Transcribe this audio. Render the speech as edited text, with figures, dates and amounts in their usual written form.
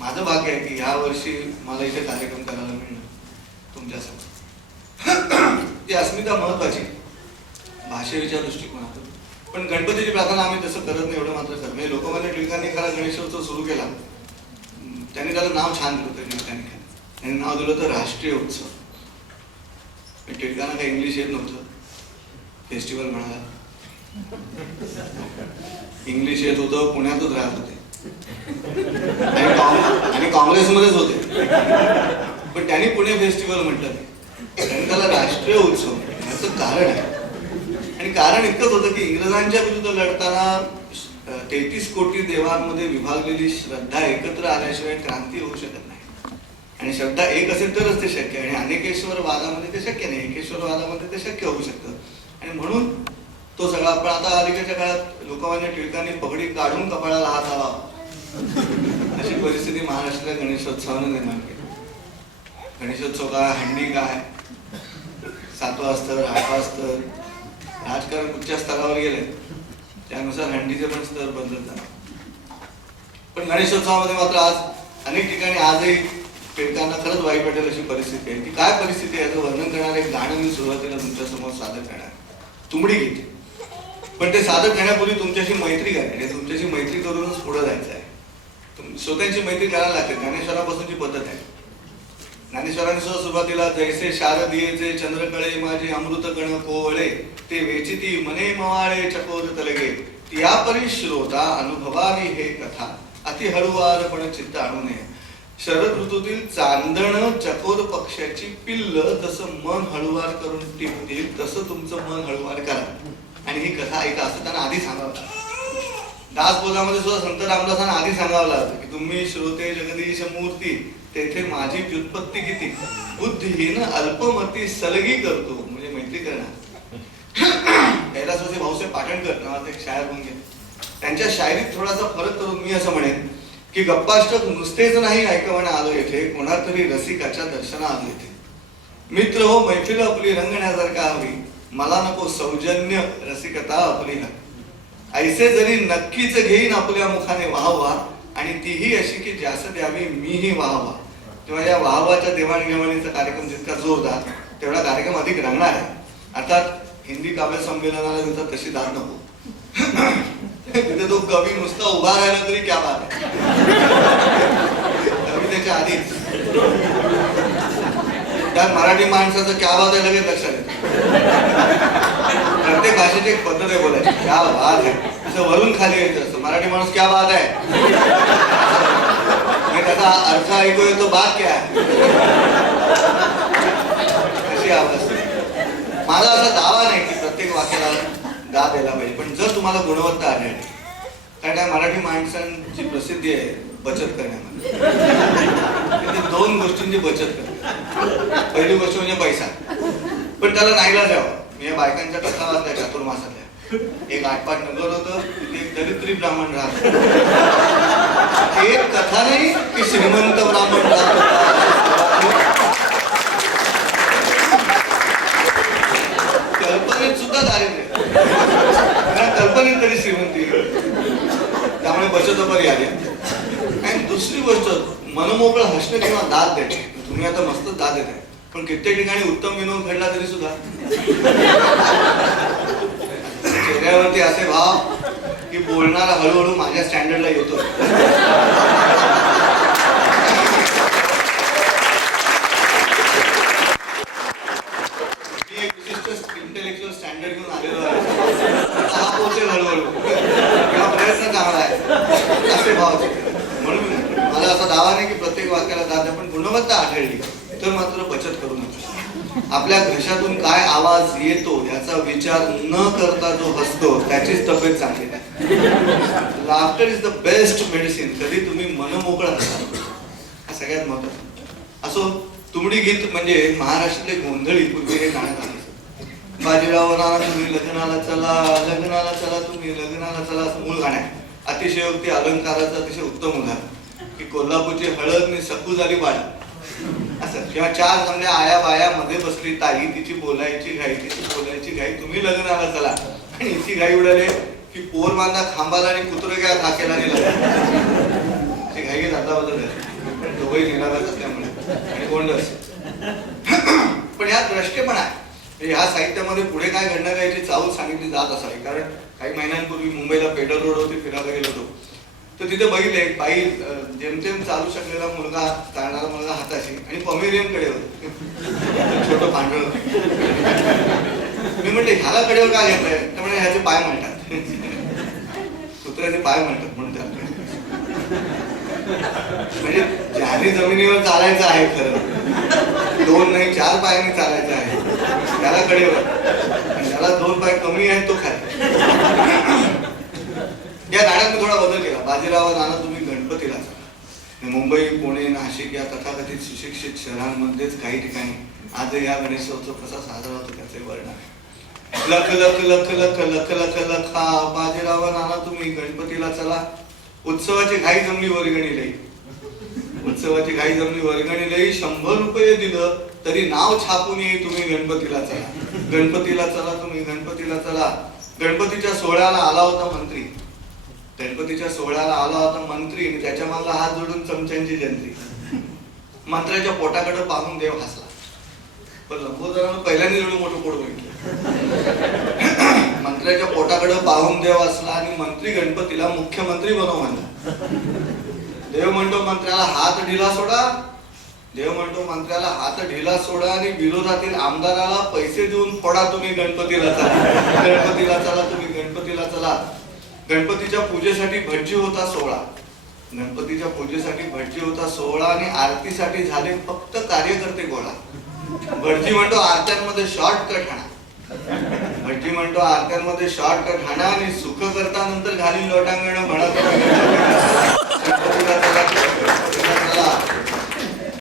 माझं भाग्य आहे की ह्या वर्षी मला इथे कार्यक्रम करायला मिळणं तुमच्यासमोर. ती अस्मिता महत्वाची भाषेच्या दृष्टिकोनातून. पण गणपतीची प्रार्थना आम्ही तसं करत नाही, एवढं मात्र करत. म्हणजे लोकमान्य टिळकांनी खरा गणेशोत्सव सुरू केला, त्यांनी त्याला नाव छान दिलं होतं टिळकांनी. त्यांनी नाव दिलं होतं राष्ट्रीय उत्सव. टिळकांना काही इंग्लिश येत नव्हतं, फेस्टिवल म्हणाला. इंग्लिश येत होतं, पुण्यातच राहत होते आणि काँग्रेसमध्येच होते, पण त्यांनी पुणे फेस्टिवल म्हटलं आणि त्याला राष्ट्रीय उत्सव. याचं कारण आहे, आणि कारण इतकंच होतं की इंग्रजांच्या विरुद्ध लढताना 33 कोटी देवांमध्ये विभागलेली श्रद्धा एकत्र आल्याशिवाय क्रांती होऊ शकत नाही. आणि श्रद्धा एक असेल तरच ते शक्य आहे, आणि अनेकेश्वर वादामध्ये ते शक्य नाही, एकेश्वर वादामध्ये ते शक्य होऊ शकतं. आणि म्हणून तो सगळा. पण आता अलीकडच्या काळात लोकमान्य टिळकांनी पगडी काढून कपाळाला हात लावा अशी परिस्थिती महाराष्ट्राच्या गणेशोत्सवानं निर्माण केली. गणेशोत्सव काय, हंडी काय, 7वा स्तर, 8वा स्तर, राजकारण कुठच्या स्तरावर गेले त्यानुसार हंडीचे पण स्तर बदलत जाणार. पण गणेशोत्सवामध्ये मात्र आज अनेक ठिकाणी आजही टिळकांना खरंच वाईट वाटेल अशी परिस्थिती आहे. ती काय परिस्थिती आहे याचं वर्णन करणारे एक गाणं मी सुरुवातीला तुमच्या समोर सादर करणार, तुंबडी गीत. पण ते सादर करण्यापूर्वी तुमच्याशी मैत्री करायची, तुमच्याशी मैत्री करूनच पुढे जायचं आहे. श्रोत्यांची मैत्री करायला लागते. ज्ञानेश्वरापासूनची पद्धत आहे. ज्ञानेश्वरांनी सुद्धा सुरुवातीला जैसे शारदीयेचे चंद्रकळे माझे अमृत कण कोवळे ते वेचिती मने मवाळे चकोर तलगे या परी श्रोता अनुभवावी हे कथा अति हळुवारपण चित्त आणू नये. शरद ऋतूतील चांदण चकोर पक्षाची पिल्ल जसं मन हळुवार करून टिपतील तसं तुमचं मन हळुवार करा आणि ही कथा ऐका असं त्यांना आधी सांगावं. दासबोधामध्ये सुद्धा संत रामदासांना आधी सांगावं लागतं की तुम्ही श्रोते जगदीश मूर्ती तेथे माझी व्युत्पत्ती किती बुद्धिहीन अल्पमती सलगी करतो. म्हणजे मैत्री करणार. कैलासवासी भाऊसाहेब पाटणकर नावाचे एक शायर होऊन गेले. त्यांच्या शायरीत थोडासा फरक करून मी असं म्हणेन की गप्पाष्टक नुसतेच नाही ऐकवण्या आलो येथे, कोणातरी रसिकाच्या दर्शना आलो येथे. मित्र हो मैफिल आपली रंगण्यासारखा हवी, मला नको सौजन्य रसिकता आपली हवी. ऐसे जरी नक्कीच घेईन आपल्या मुखाने वाहवा आणि तीही अशी की जास्त द्यावी मीही वाहवा. तेव्हा या वाहवाच्या देवाणघेवाणीचा कार्यक्रम जितका जोरदार तेवढा कार्यक्रम अधिक रंगणार आहे. अर्थात हिंदी काव्य संमेलनाला तिथं तशी दाद नको. तिथे तो कवी नुसता उभा राहिला तरी क्या बात आहे. कवितेच्या आधीच त्यात मराठी माणसाचं क्या बात आहे लगेच लक्षात येतं. प्रत्येक भाषेची एक पद्धत आहे बोलायची. क्या बात आहे असं वरून खाली येत असतं. मराठी माणूस क्या बात आहे, त्याचा अर्थ ऐकू येतो बात क्या आहे अशी आवाज असते. माझा असा दावा नाही की प्रत्येक वाक्याला दाद द्यायला पाहिजे, पण जर तुम्हाला गुणवत्ता आढळली, कारण काय मराठी माणसांची प्रसिद्धी आहे बचत करण्यामध्ये. ते 2 गोष्टींची बचत करणे. पहिली गोष्ट म्हणजे पैसा, पण त्याला नाईलाज द्यावा. मी या बायकांच्या कथा वाचल्या चातुर्मासातल्या. एक 8-5 नगर होतं, तिथे एक दरिद्री ब्राह्मण राहत. एक कथा नाही की श्रीमंत ब्राह्मण राहत. कल्पनेत सुद्धा दारिद्र्य, कल्पनेत तरी श्रीमंती. त्यामुळे बचतपर आली. आणि दुसरी गोष्ट मनमोकळं हसणं किंवा दाद देणे. तुम्ही आता मस्त दाद देताय, पण कित्येक ठिकाणी उत्तम विनोद घडला तरी सुद्धा चेहऱ्यावरती असे भाव की बोलणारा हळूहळू माझ्या स्टँडर्डला येतो. मी एक विशिष्ट इंटेलेक्च्युअल स्टँडर्ड घेऊन आलेलो आहे. हा पोहोचेल हळूहळू किंवा प्रयत्न चांगला आहे असे भाव. म्हणून मला असा दावा नाही की प्रत्येक वाक्याला दाद, पण गुणवत्ता आढळली तर मात्र बचत करू नका. आपल्या घशातून काय आवाज येतो याचा विचार न करता जो हसतो त्याचीच तब्येत चांगली आहे. Laughter is the best medicine. कधी तुम्ही मनमोकळं हसा, हा सगळ्यात महत्त्वाचं. असो, तुंबडी गीत म्हणजे महाराष्ट्रातले गोंधळी पूर्वी हे गाणं गाणे. बाजीरावना तुम्ही लग्नाला चला, लग्नाला चला, तुम्ही लग्नाला चला असं मूळ गाणं आहे. अतिशयोक्ती अलंकाराचं अतिशय उत्तम उदाहरण की कोल्हापूरची हळद नि सकू झाली बाळ असं, किंवा 4 चांगल्या आया बाया मध्ये बसली ताई, तिची बोलायची घाई, तिची बोलायची घाई, तुम्ही लग्नाला चला. आणि इतकी घाई उडाले की पोर बांधा खांबाला आणि कुत्र घ्या धाकेला नेला. घाई घाई बदल झाले, दोघंही निरागस असल्यामुळे आणि गोंडस. पण यात द्रष्टेपण आहे. ह्या साहित्यामध्ये पुढे काय घडणार आहे याची चाहूल सांगितली जात असावी. कारण काही महिन्यांपूर्वी मुंबईला पेडर रोडवरती फिरायला गेलो होतो, तर तिथे बघितले एक बाई जेमतेम चालू शकलेला मुलगा, चालणारा मुलगा हाताशी, आणि पमेरियन कडे होते, छोटं पांढरं. मी म्हटलं ह्याला कडेवर का घेतलंय? त्यामुळे ह्याचे पाय म्हणतात, कुत्र्याचे पाय म्हणतात म्हणून त्याला. म्हणजे ज्याने जमिनीवर चालायचं आहे खरं, 2 नाही 4 पायाने चालायचं आहे, त्याला कडेवर. आणि ज्याला 2 पाय कमी आहेत तो खाली. या गाण्यात मी थोडा बदल केला. बाजीराव नाना तुम्ही गणपतीला चला. मुंबई, पुणे, नाशिक या तथाकथित सुशिक्षित शहरांमध्येच काही ठिकाणी आज या गणेशोत्सव कसा साजरा होतो त्याचे वर्णन आहे. लख लख लख लख लख लख लखा बाजीराव नाना तुम्ही गणपतीला चला. उत्सवाची घाई जमली वर्गणी लई, उत्सवाची घाई जमली वर्गणी लई. 100 रुपये दिलं तरी नाव छापून ये तुम्ही गणपतीला चला. गणपतीला चला तुम्ही गणपतीला चला. गणपतीच्या सोहळ्याला आला होता मंत्री, गणपतीच्या सोहळ्याला आला होता मंत्री, आणि त्याच्या मागला हात जोडून चमच्यांची जंत्री. मंत्र्याच्या पोटाकडे पाहून देव हसला. पण लंबोदरानं पहिल्यांदा एवढं मोठं पोट बघितलं. मंत्र्याच्या पोटाकडे पाहून देव हसला आणि मंत्री गणपतीला मुख्यमंत्री बनव म्हणला. देव म्हणतो मंत्र्याला हात ढिला सोडा, देव म्हणतो मंत्र्याला हात ढिला सोडा आणि विरोधातील आमदाराला पैसे देऊन फोडा तुम्ही गणपतीला चला. गणपतीला चला तुम्ही गणपतीला चला. गणपतीच्या पूजेसाठी भटजी होता 16, गणपतीच्या पूजेसाठी भटजी होता 16, आणि आरतीसाठी झाले फक्त कार्यकर्ते गोळा. भटजी म्हणतो आरत्यांमध्ये शॉर्टकट हाणा, भटजी म्हणतो आरत्यांमध्ये शॉर्टकट हाणा, आणि सुख करता नंतर घालील लोटांगण म्हणत गणपतीला चला.